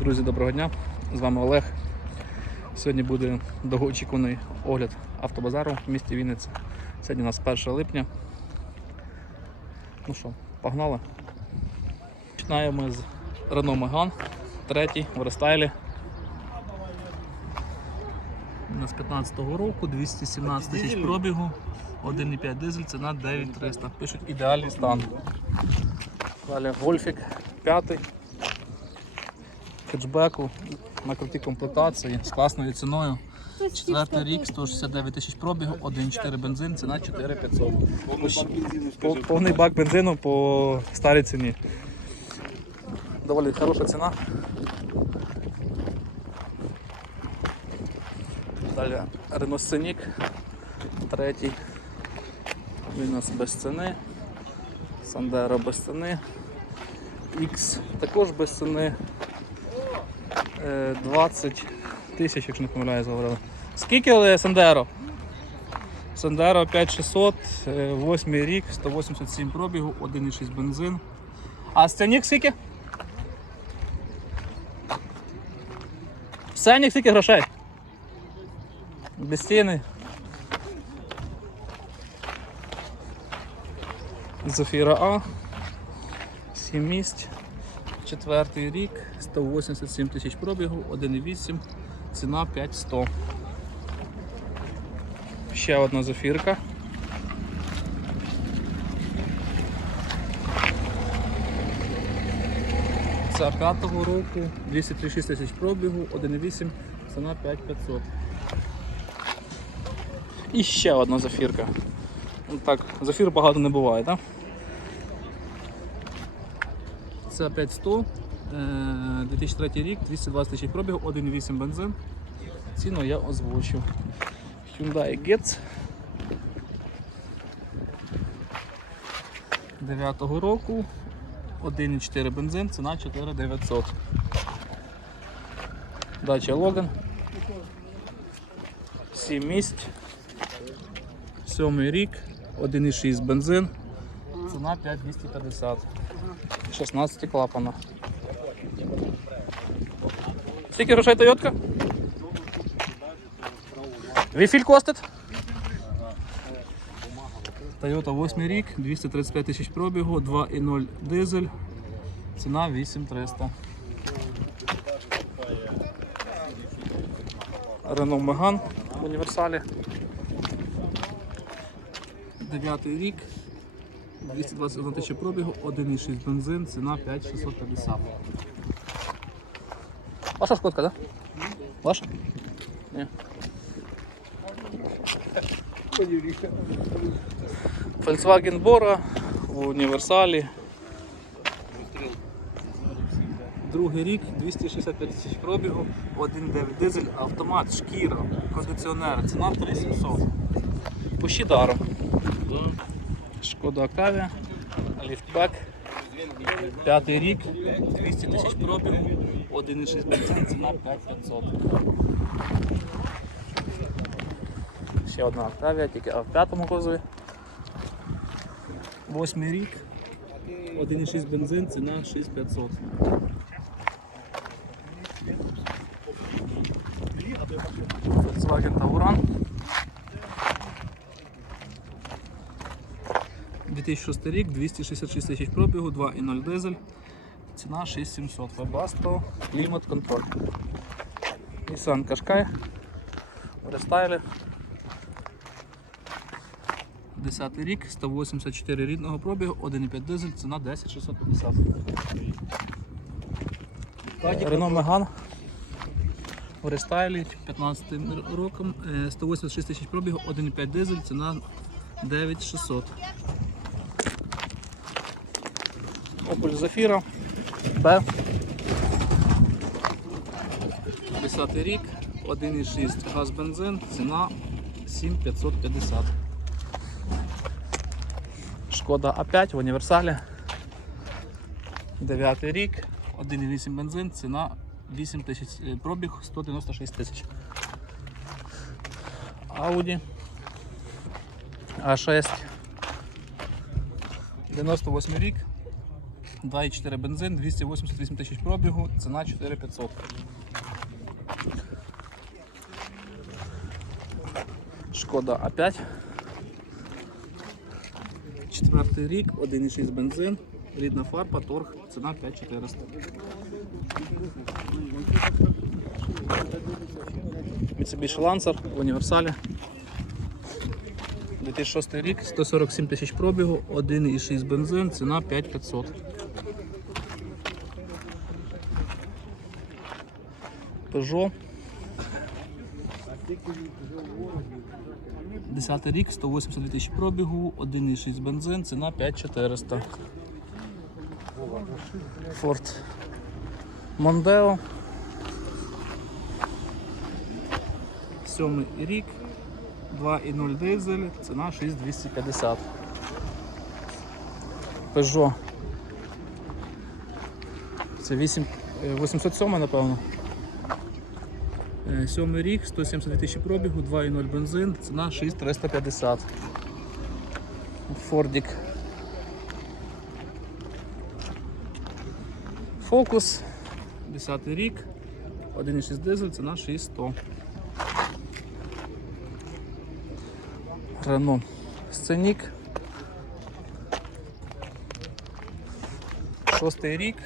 Друзі, доброго дня! З вами Олег. Сьогодні буде довгоочікуваний огляд автобазару в місті Вінниця. Сьогодні у нас 1 липня. Ну що, погнали? Починаємо з Renault Megane, третій в рестайлі. У нас 15-го року, 217 тисяч пробігу, 1,5 дизель, ціна 9300. Пишуть ідеальний стан. Далі Гольфік, п'ятий хетчбеку на крутій комплектації з класною ціною. Четвертий рік, 169 тисяч пробігу, 1,4 бензин, ціна 4500. Повний бак бензину по старій ціні. Доволі хороша ціна. Далі Renault Scenic, третій. Він у нас без ціни. Sandero без ціни. X також без ціни. Е, 20 тисяч, якщо не помиляюсь, говорили. Скільки Сандеро? Сандеро 5600, 8 рік, 187 пробігу, 1,6 бензин. А Сценік скільки? Сценік скільки грошей? Безцінний. Зефіра А. 7 місць. Четвертий рік, 187 тисяч пробігу, 1,8, ціна 5100. Ще одна зефірка. Це п'ятого року, 236 тисяч пробігу, 1,8, ціна 5500. І ще одна зефірка. Ну Так, зефір багато не буває, так? Це 5100, е, 2003 рік, 220 тисяч пробігу, 1,8 бензин. Ціну я озвучив. Hyundai Getz 9 року, 1,4 бензин, ціна 4900. Дача Logan. 7 місць. 7 рік, 1,6 бензин, ціна 5250. 16 клапана. Скільки грошей Тойотка? Віфіль костить? Toyota 8 рік, 235 тисяч пробігу, 2,0 дизель, ціна 8300. Renault Megane в універсалі. 9 рік, 221 тисяча пробігу, 1,6 бензин, ціна 5650. Ваша шкодка, так? Да? Ваша? Ні. Volkswagen Bora в універсалі. Другий рік, 265 тисяч пробігу, 1,9 дизель, автомат, шкіра, кондиціонер, ціна 3700. Пущі даром. Шкода Октавія, ліфтбек, п'ятий рік, 200 тисяч пробігу, 1,6 бензин, ціна 5500. Ще одна Октавія, тільки а в п'ятому кузові. Восьмий рік, 1,6 бензин, ціна 6500. Volkswagen Tauran. 2006 рік, 266 тисяч пробігу, 2,0 дизель, ціна 6700. Webasto, клімат контроль. Nissan Qashqai в рестайлі. 10 рік, 184 рідного пробігу, 1,5 дизель, ціна 10650. Renault Megane в рестайлі 15 роком, е, 186 тисяч пробігу, 1,5 дизель, ціна 9600. Opel Zafira Б. 10 рік, 1,6 газ бензин, ціна 7550. Шкода А5 в універсалі. 9 рік, 1,8 бензин, ціна 8 тисяч, е, пробіг 196 тисяч. Audi А6. 98 рік, 2,4 бензин, 288 тисяч пробігу, ціна 4500. Шкода А5. Четвертий рік, 1,6 бензин, рідна фарба, торг, ціна 5400. Mitsubishi Lancer в універсалі. 2006 рік, 147 тисяч пробігу, 1,6 бензин, ціна 5500. Peugeot. 10 рік, 182 тисячі пробігу, 1,6 бензин, ціна 5400. Ford Mondeo. Сьомий рік, 2,0 дизель, ціна 6250. Peugeot. Це 8, е, 807, напевно. Е, Сьомий рік, 172 тисячі пробігу, 2,0 бензин, ціна 6350. Фордік. Фокус. 10 рік, 1,6 дизель, ціна 6100. Рено Сценік. Шостий рік,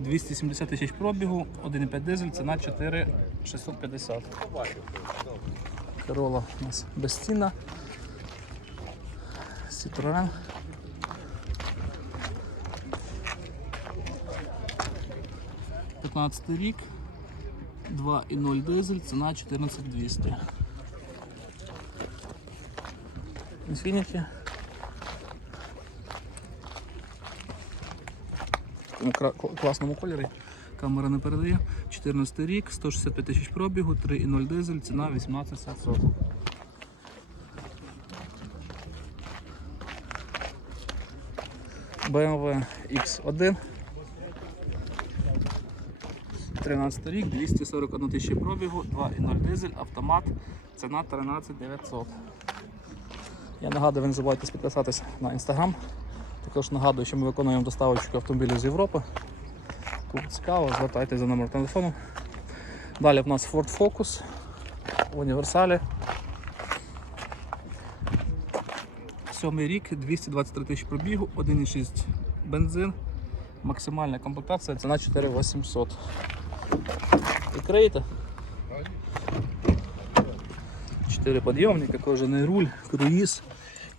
270 тисяч пробігу, 1,5 дизель, ціна 4650. Corolla у нас безцінна. Citroen. П'ятнадцятий рік, 2,0 дизель, ціна 14200. Infinity. В класному кольорі. Камера не передає. 14 рік, 165 тисяч пробігу, 3,0 дизель, ціна 18700. BMW X1. 13 рік, 241 тисяча пробігу, 2,0 дизель, автомат, ціна 13900. Я нагадую, не забувайте підписатися на інстаграм. Також нагадую, що ми виконуємо доставочку автомобілів з Європи. Кому цікаво, звертайтеся за номер телефону. Далі в нас Ford Focus в універсалі. Сьомий рік, 223 тисячі пробігу, 1,6 бензин, максимальна комплектація, ціна 4800. Відкриєте? 4 підйомника, кожаний руль, круїз,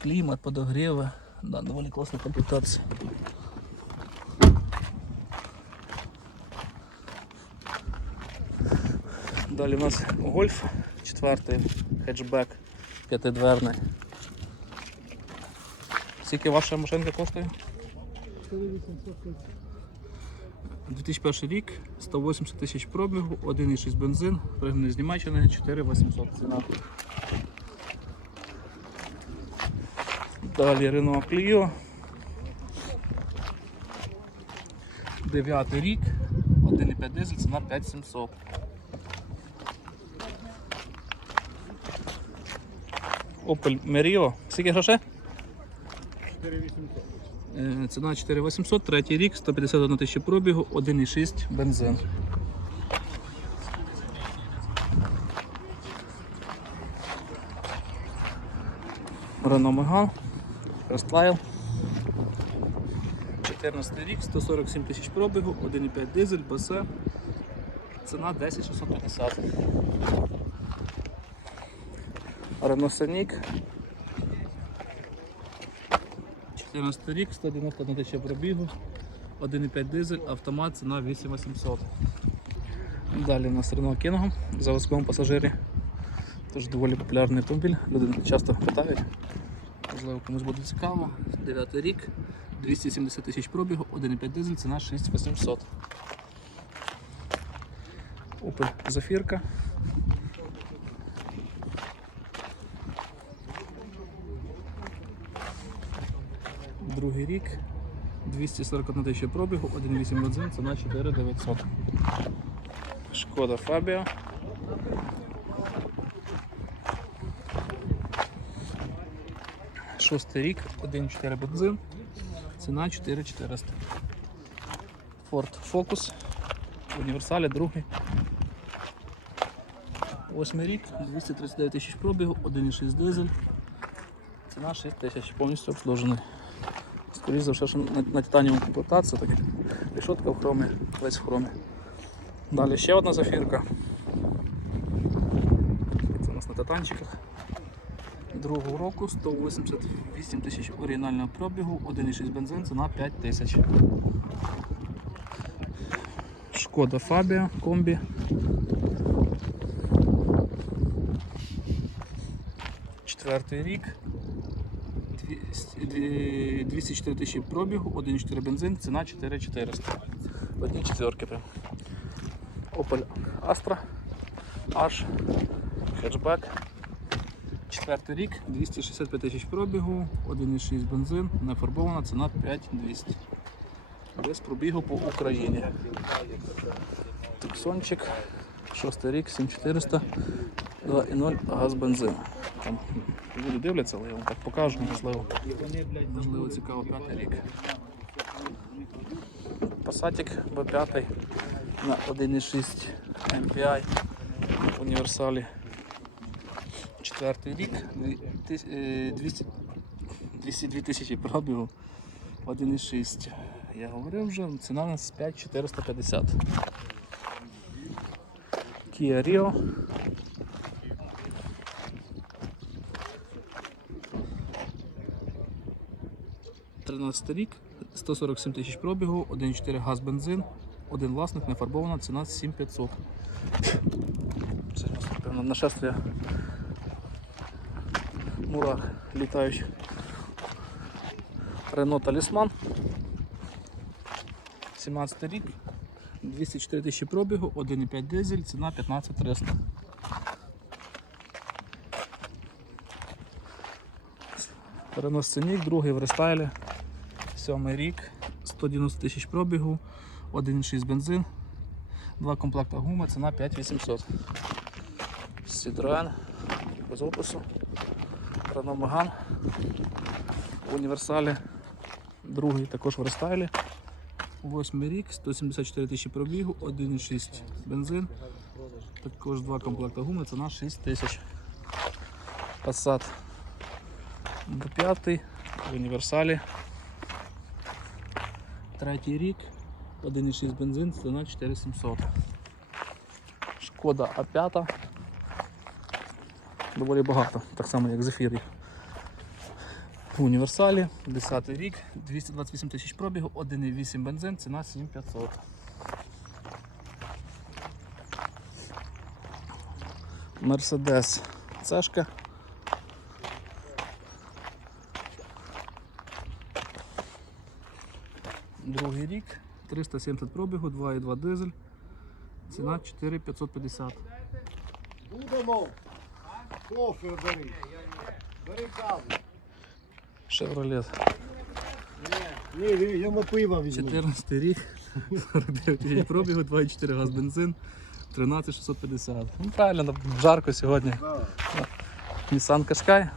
клімат, подогріви. Да, доволі класна комплектація. Далі у нас гольф, четвертий хетчбек, п'ятидверний. Скільки ваша машинка коштує? 2001 рік, 180 тисяч пробігу, 1,6 бензин, пригнаний з Німеччини, 4800 ціна. Далі Renault Clio. 9 рік, 1,5 дизель, ціна 5700. Opel Merivo. Скільки грошей? 4800. Е, Ціна 4800, третій рік, 151 тисяча пробігу, 1,6 бензин. Renault Megane, Crestyle. 14 рік, 147 тисяч пробігу, 1,5 дизель, БС. Ціна 10650. Реносенік. 14 рік, 191 тисяча пробігу, 1,5 дизель, автомат ціна 8800. Далі у нас Renault Кінго в заводському пасажирі. Тож доволі популярний автомобіль, люди часто питають. Можливо, комусь буде цікаво. 9 рік, 270 тисяч пробігу, 1,5 дизель, ціна 6800. Opel Zafirka 22 рік, 241 тисяча пробігу, 1,8 бензин, ціна 4900. Шкода Фабіо. Шостий рік, 1,4 бензин, ціна 4400. Ford Фокус Універсалі, другий. Восьмий рік, 239 тисяч пробігу, 1,6 дизель, ціна 6 тисяч, повністю обслужений. Скоріше за все, що на, на титаніум комплектація, так решетка в хромі, весь в хромі. Далі ще одна зафірка. Це у нас на титанчиках. Другого року 188 тисяч оригінального пробігу, 1,6 бензин, ціна 5 тисяч. Шкода Фабія комбі. Четвертий рік. Дві- дві- 204 тисячі пробігу, 1,4 бензин, ціна 4400. Одні четверки прям. Opel Astra H хетчбек. Четвертий рік, 265 тисяч пробігу, 1,6 бензин, не фарбована, ціна 5200. Без пробігу по Україні. Туксончик, шостий рік, 7400, 2,0 газ бензин. Там люди дивляться, але я вам так покажу, можливо. Можливо, цікаво, п'ятий рік. Пасатик B5 на 1,6 MPI в універсалі. Четвертий рік, дві- тис- е, 200 202 тисячі пробігу, 1,6. Я говорив вже, ціна у нас 5450. Kia Rio. Тринадцятий рік, 147 тисяч пробігу, 1,4 газ бензин, один власник, не фарбована, ціна 7500. Це напевно, нашествие мурах літаючих. Рено Талісман. 17 рік, 204 тисячі пробігу, 1,5 дизель, ціна 15300. Рено Сценік, другий в рестайлі. Сьомий рік, 190 тисяч пробігу, 1,6 бензин, два комплекта гуми, ціна 5800. Citroen без опису. Renault в універсалі. Другий також в рестайлі. Восьмий рік, 174 тисячі пробігу, 1,6 бензин. Також два комплекти гуми, ціна 6 тисяч. Passat B5 в універсалі. Третій рік, 1,6 бензин, ціна 4700. Шкода А5. Доволі багато, так само як Zephyr. В універсалі, 10 рік, 228 тисяч пробігу, 1,8 бензин, ціна 7500. Мерседес Цешка. Другий рік, 370 пробігу, 2,2 дизель, ціна 4550. Будемо. Кофе бери. Бери каву. Шевролет. Ні, ні, йому пиво візьму. 14 рік, 49 тисяч пробігу, 2,4 газ бензин, 13650. Ну правильно, жарко сьогодні. Nissan Qashqai.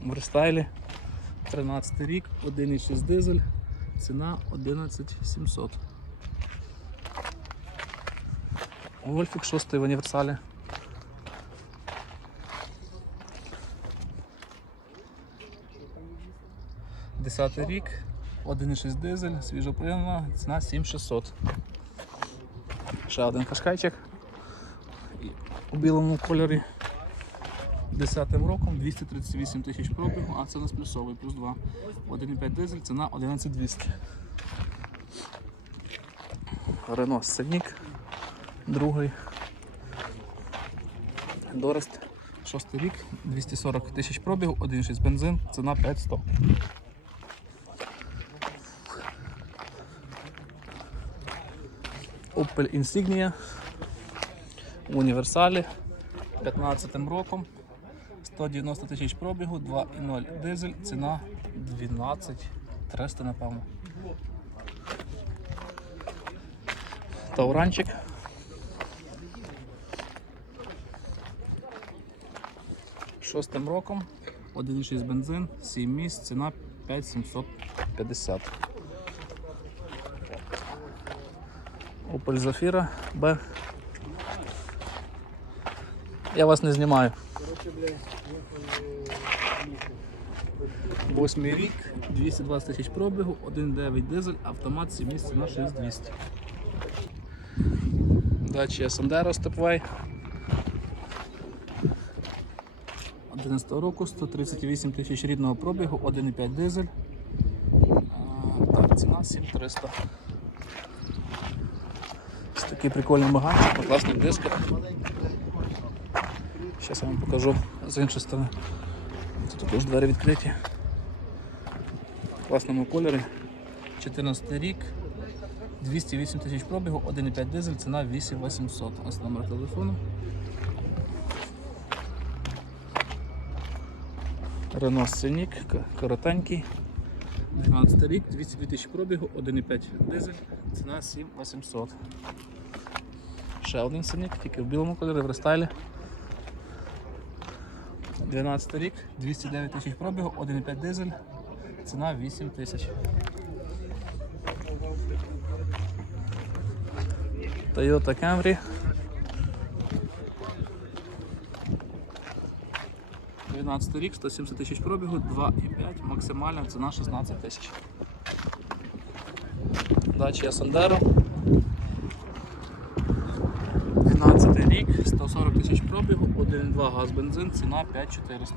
В рестайлі. 13 рік, 1,6 дизель, ціна 11700. Вольфік 6 в універсалі. Десятий рік, 1,6 дизель, свіжопринна, ціна 7600. Ще один кашкайчик у білому кольорі. 10 роком 238 тисяч пробігу, а це у нас плюсовий, плюс 2. 1,5 дизель, ціна 11200. Рено Сценік, другий. Дорест, 6 рік, 240 тисяч пробігу, 1,6 бензин, ціна 5100. Opel Insignia в універсалі 15 роком 190 тисяч пробігу, 2,0 дизель, ціна 12 300 напевно. Тауранчик. Шостим роком 1,6 бензин, 7 місць, ціна 5750. Opel Zafira Б. Я вас не знімаю. Бля, Восьмий рік, 220 тисяч пробігу, 1.9 дизель, автомат 7 місць на 6200. Дача Sandero Stepway. 11 року, 138 тисяч рідного пробігу, 1,5 дизель. Так, ціна 7300. Ось такий прикольний багажник на класних дисках. Зараз я вам покажу з іншої сторони. Тут також двері відкриті. В класному кольорі. 14 рік, 208 тисяч пробігу, 1,5 дизель, ціна 8800. Ось номер телефону. Renault Scenic, коротенький. 12 рік, 202 тисячі пробігу, 1,5 дизель, ціна 7800. Ще один Scenic, тільки в білому кольорі, в рестайлі. 12 рік, 209 тисяч пробігу, 1,5 дизель, ціна 8 тисяч. Toyota Camry. 12 рік, 170 тисяч пробігу, 2,5, максимальна ціна 16 тисяч. Дача Sandero. 12 рік, 140 тисяч пробігу, 1,2 газ бензин, ціна 5400.